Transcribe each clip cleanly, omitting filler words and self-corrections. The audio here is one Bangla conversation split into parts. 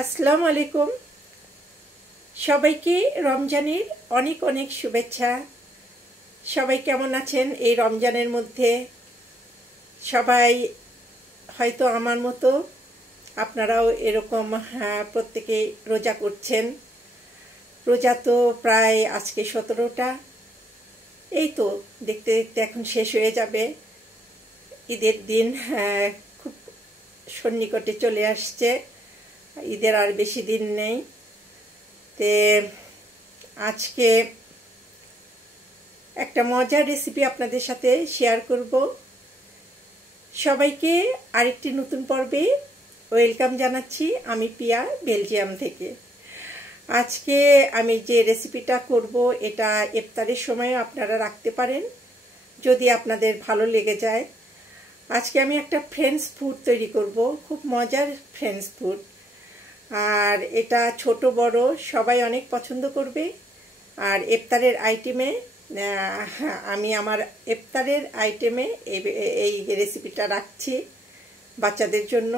আসসালামু আলাইকুম। সবাইকে রমজানের অনেক অনেক শুভেচ্ছা। সবাই কেমন আছেন এই রমজানের মধ্যে? সবাই হয়তো আমার মতো আপনারাও এরকম প্রত্যেকেই রোজা করছেন। রোজা তো প্রায় আজকে 17টা, এই তো দেখতে দেখতে এখন শেষ হয়ে যাবে। ঈদের দিন খুব সন্নিকটে চলে আসছে, ঈদের আর বেশি দিন নেই। তে আজকে একটা মজার রেসিপি আপনাদের সাথে শেয়ার করব। সবাইকে আরেকটি নতুন পর্বে ওয়েলকাম জানাচ্ছি। আমি পিয়া, বেলজিয়াম থেকে। আজকে আমি যে রেসিপিটা করব এটা ইফতারের সময় আপনারা রাখতে পারেন যদি আপনাদের ভালো লেগে যায়। আজকে আমি একটা ফ্রেঞ্চ ফুড তৈরি করব, খুব মজার ফ্রেঞ্চ ফুড। আর এটা ছোট বড় সবাই অনেক পছন্দ করবে। আর ইফতারের আইটেমে আমি আমার ইফতারের আইটেমে এই রেসিপিটা রাখছি বাচ্চাদের জন্য,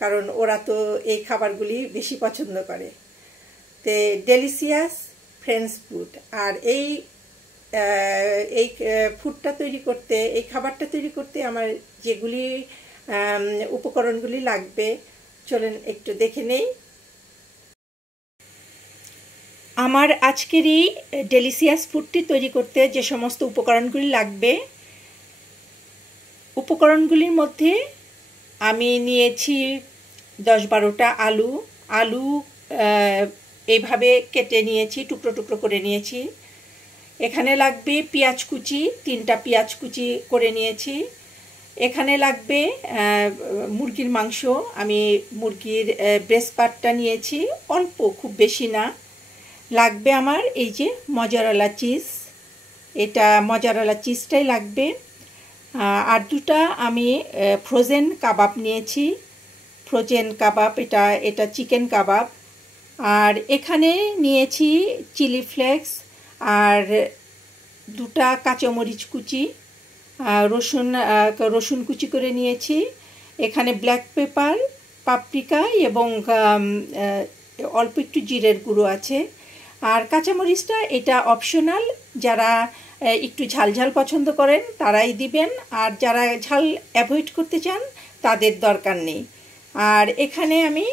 কারণ ওরা তো এই খাবারগুলি বেশি পছন্দ করে। তে ডেলিশিয়াস ফ্রেঞ্চ ফুড। আর এই ফুডটা তৈরি করতে, এই খাবারটা তৈরি করতে আমার যেগুলি উপকরণগুলি লাগবে চলেন একটু দেখে নেই। আমার আজকের এই ডেলিশিয়াস ফুডটি তৈরি করতে যে সমস্ত উপকরণগুলি লাগবে, উপকরণগুলির মধ্যে আমি নিয়েছি 10-12টা আলু এইভাবে কেটে নিয়েছি, টুকরো টুকরো করে নিয়েছি। এখানে লাগবে পেঁয়াজ কুচি, 3টা পেঁয়াজ কুচি করে নিয়েছি। এখানে লাগবে মুরগির মাংস, আমি মুরগির ব্রেস্ট পার্টটা নিয়েছি, অল্প, খুব বেশি না। লাগবে আমার এই যে মজারেলা চিজ, এটা মজারেলা চিজটাই লাগবে। আর 2টা আমি ফ্রোজেন কাবাব নিয়েছি, ফ্রোজেন কাবাব, এটা চিকেন কাবাব। আর এখানে নিয়েছি চিলি ফ্লেক্স, আর 2টা কাঁচামরিচ কুচি, রসুন কুচি করে নিয়েছি। এখানে ব্ল্যাক পেপার, পাপরিকা এবং অল্প একটু জিরের গুঁড়ো আছে। আর কাঁচামরিচটা এটা অপশনাল, যারা একটু ঝাল ঝাল পছন্দ করেন তারাই দিবেন, আর যারা ঝাল অ্যাভয়েড করতে চান তাদের দরকার নেই। আর এখানে আমি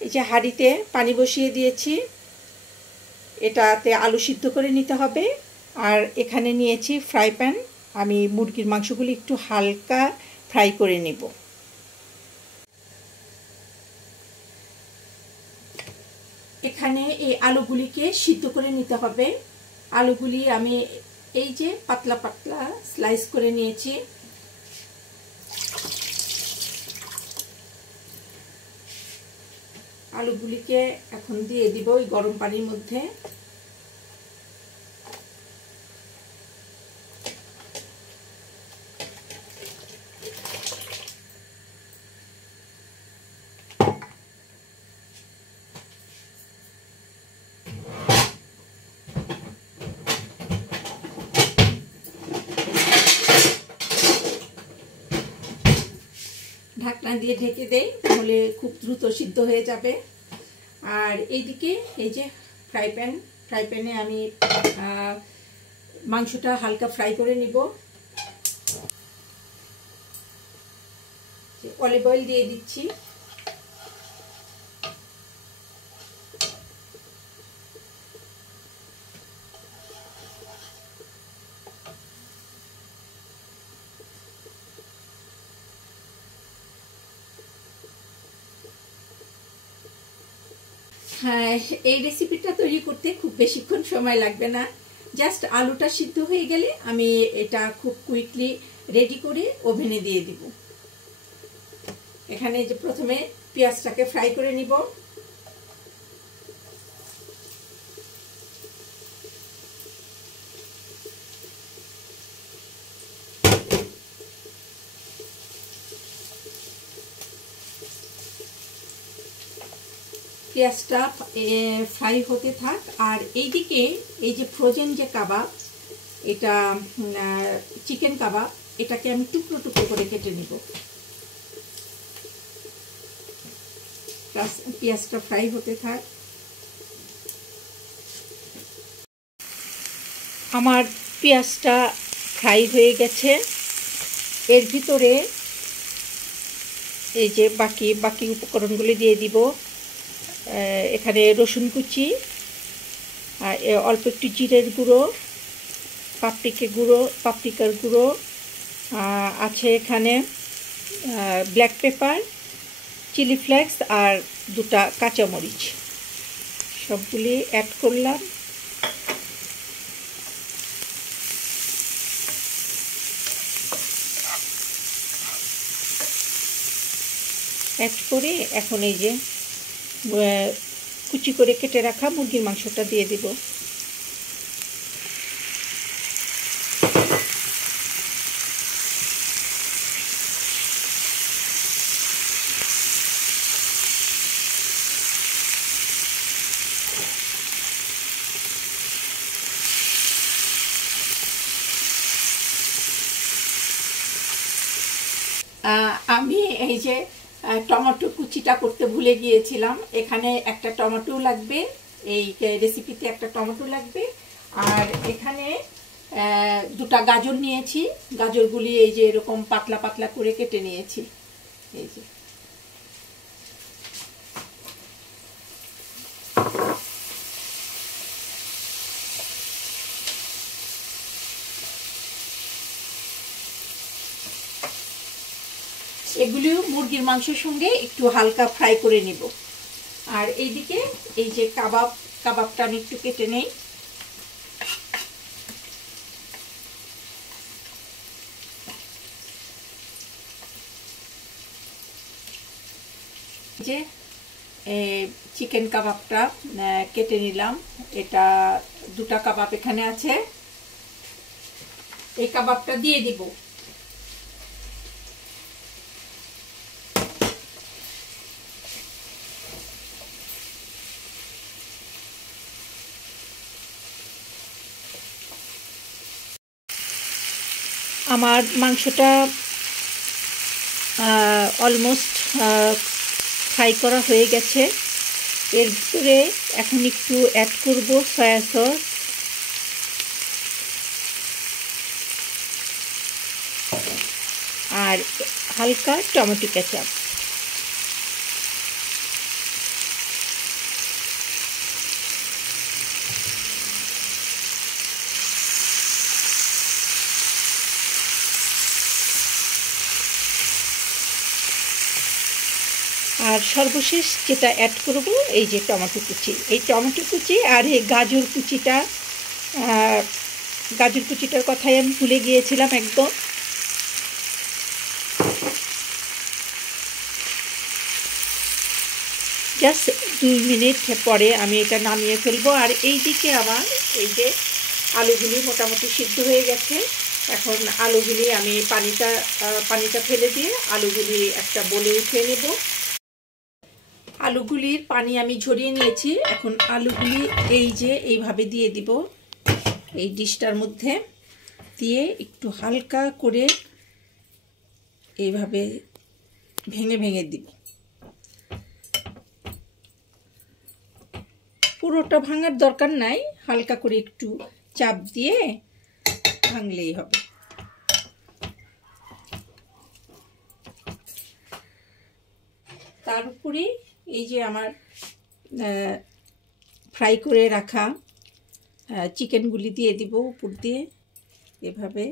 এই যে হাঁড়িতে পানি বসিয়ে দিয়েছি, এটাতে আলু সিদ্ধ করে নিতে হবে। আর এখানে নিয়েছি ফ্রাই প্যান, আমি মুরগির মাংসগুলি একটু হালকা ফ্রাই করে নেব। এখানে এই আলুগুলিকে সিদ্ধ করে নিতে হবে। আলুগুলি আমি এই যে পাতলা পাতলা স্লাইস করে নিয়েছি। আলুগুলিকে এখন দিয়ে দিব এই গরম পানির মধ্যে। ঢাকনা দিয়ে ঢেকে দেই, তাহলে খুব দ্রুত সিদ্ধ হয়ে যাবে। আর এইদিকে এই যে ফ্রাই প্যানে আমি মাংসটা হালকা ফ্রাই করে নিব। অলিভ অয়েল দিয়ে দিচ্ছি। হ্যাঁ, এই রেসিপিটা তৈরি করতে খুব বেশিক্ষণ সময় লাগবে না, জাস্ট আলুটা সিদ্ধ হয়ে গেলে আমি এটা খুব কুইকলি রেডি করে ওভেনে দিয়ে দিব। এখানে যে প্রথমে পেঁয়াজটাকে ফ্রাই করে নিব। পেঁয়াজটা ফ্রাই হতে থাক। আর এইদিকে এই যে ফ্রোজেন যে কাবাব, এটা চিকেন কাবাব, এটাকে আমি টুকরো টুকরো করে কেটে নিব। পেঁয়াজটা ফ্রাই হতে থাক। আমার পেঁয়াজটা ফ্রাই হয়ে গেছে। এর ভিতরে এই যে বাকি উপকরণগুলি দিয়ে দিব। এখানে রসুন কুচি, আর অল্প একটু জিরের গুঁড়ো, পাপরিকার গুঁড়ো আছে, এখানে ব্ল্যাক পেপার, চিলি ফ্লেক্স আর 2টা কাঁচামরিচ, সবগুলি অ্যাড করলাম। অ্যাড করে এখন এই যে কুচি করে কেটে রাখা মুরগির মাংসটা দিয়ে দিব। আমি এই যে টমেটো কুচিটা করতে ভুলে গিয়েছিলাম। এখানে একটা টমেটো লাগবে, এই রেসিপিতে একটা টমেটো লাগবে। আর এখানে 2টা গাজর নিয়েছি। গাজরগুলি এই যে এরকম পাতলা পাতলা করে কেটে নিয়েছি। এই যে এগুলিও মুরগির মাংসের সঙ্গে একটু হালকা ফ্রাই করে নিব। আর এইদিকে এই যে কাবাবটা আমি একটু কেটে নেই। যে চিকেন কাবাবটা কেটে নিলাম। এটা 2টা কাবাব এখানে আছে। এই কাবাবটা দিয়ে দিব। আমার মাংসটা অলমোস্ট ফ্রাই করা হয়ে গেছে। এর ভিতরে এখন একটু অ্যাড করব সয়া সস, আর হালকা টমেটো কেচাপ। আর সর্বশেষ যেটা অ্যাড করব এই যে টমেটো কুচি। এই টমেটো কুচি আর এই গাজর কুচিটার কথাই আমি ভুলে গিয়েছিলাম একদম। জাস্ট 2 মিনিট পরে আমি এটা নামিয়ে ফেলবো। আর এই দিকে আমার এই যে আলুগুলি মোটামুটি সিদ্ধ হয়ে গেছে। এখন আলুগুলি আমি পানিটা ফেলে দিয়ে আলুগুলি একটা বলে উঠিয়ে নেব। আলুগুলির পানি আমি ঝরিয়ে নিয়েছি। এখন আলুগুলি এই যে এইভাবে দিয়ে দিব। এই ডিশটার মধ্যে দিয়ে একটু হালকা করে এইভাবে ভেঙে ভেঙে দিব। পুরোটা ভাঙার দরকার নাই, হালকা করে একটু চাপ দিয়ে ভাঙলেই হবে। তার উপরে এই যে আমার ফ্রাই করে রাখা চিকেনগুলি দিয়ে দিব উপর দিয়ে এভাবে।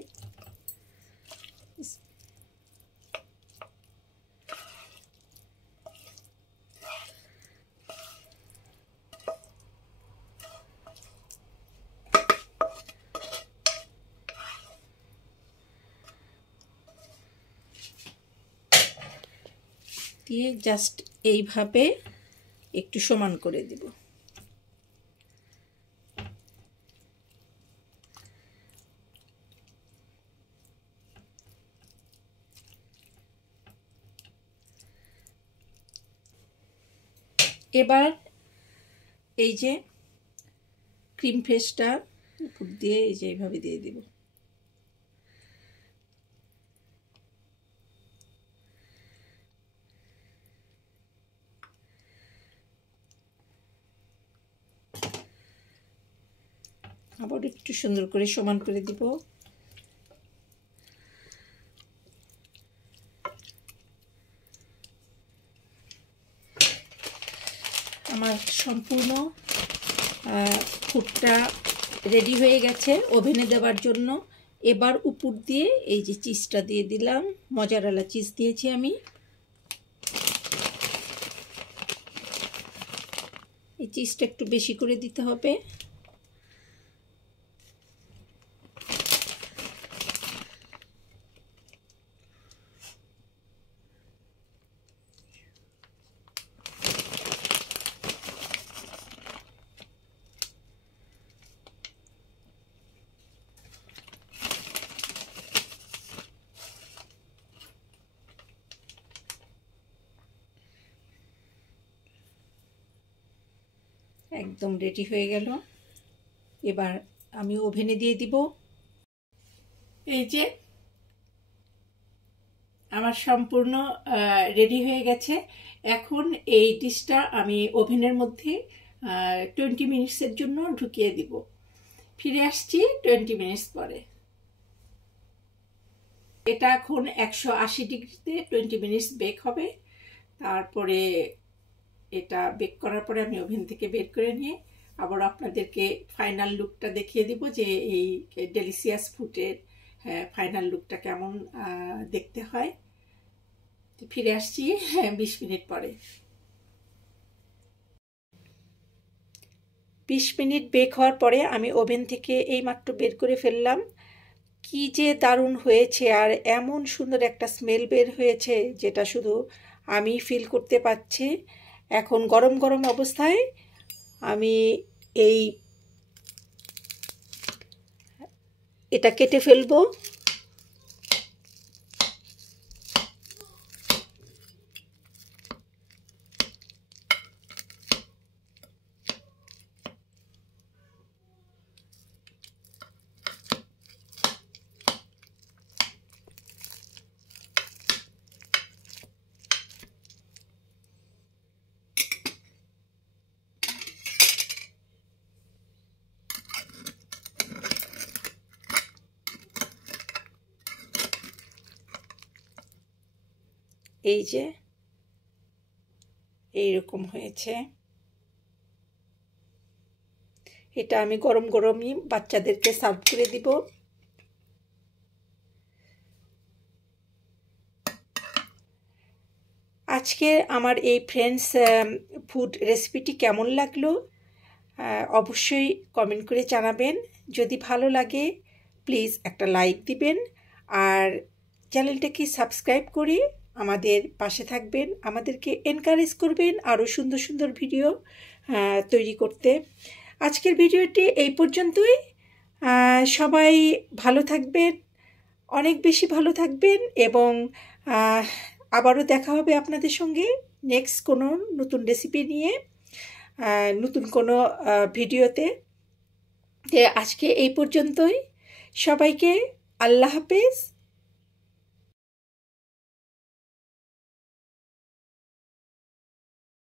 দিয়ে জাস্ট এইভাবে একটু সমান করে দিব। এবার এই যে ক্রিম পেস্টটা উপর দিয়ে এই যে এইভাবে দিয়ে দিব। আবার একটু সুন্দর করে সমান করে দিব। আমার সম্পূর্ণ পুরটা রেডি হয়ে গেছে ওভেনে দেওয়ার জন্য। এবার উপর দিয়ে এই যে চিজটা দিয়ে দিলাম, মজারালা চিজ দিয়েছি আমি। এই চিজটা একটু বেশি করে দিতে হবে। একদম রেডি হয়ে গেল। এবার আমি ওভেনে দিয়ে দিব। এই যে আমার সম্পূর্ণ রেডি হয়ে গেছে। এখন এই ডিশটা আমি ওভেনের মধ্যে 20 মিনিটসের জন্য ঢুকিয়ে দিব। ফিরে আসছি 20 মিনিটস পরে। এটা এখন 180 ডিগ্রিতে 20 মিনিটস বেক হবে। তারপরে এটা বেক করার পরে আমি ওভেন থেকে বের করে নিয়ে আবার আপনাদেরকে ফাইনাল লুকটা দেখিয়ে দিব যে এই ডেলিসিয়াস ফুডের ফাইনাল লুকটা কেমন দেখতে হয়। ফিরে আসছি 20 মিনিট পরে। 20 মিনিট বেক হওয়ার পরে আমি ওভেন থেকে এইমাত্র বের করে ফেললাম। কি যে দারুণ হয়েছে, আর এমন সুন্দর একটা স্মেল বের হয়েছে যেটা শুধু আমি ফিল করতে পারছি। এখন গরম গরম অবস্থায় আমি এটা কেটে ফেলবো। এই যে এইরকম হয়েছে। এটা আমি গরম গরমই বাচ্চাদেরকে সার্ভ করে দিব। আজকে আমার এই ফ্রেন্ডস ফুড রেসিপিটি কেমন লাগলো অবশ্যই কমেন্ট করে জানাবেন। যদি ভালো লাগে প্লিজ একটা লাইক দিবেন, আর চ্যানেলটাকে সাবস্ক্রাইব করে আমাদের পাশে থাকবেন, আমাদেরকে এনকারেজ করবেন আরও সুন্দর সুন্দর ভিডিও তৈরি করতে। আজকের ভিডিওটি এই পর্যন্তই। সবাই ভালো থাকবেন, অনেক বেশি ভালো থাকবেন, এবং আবারও দেখা হবে আপনাদের সঙ্গে নেক্সট কোনো নতুন রেসিপি নিয়ে, নতুন কোনো ভিডিওতে। আজকে এই পর্যন্তই। সবাইকে আল্লাহ হাফেজ।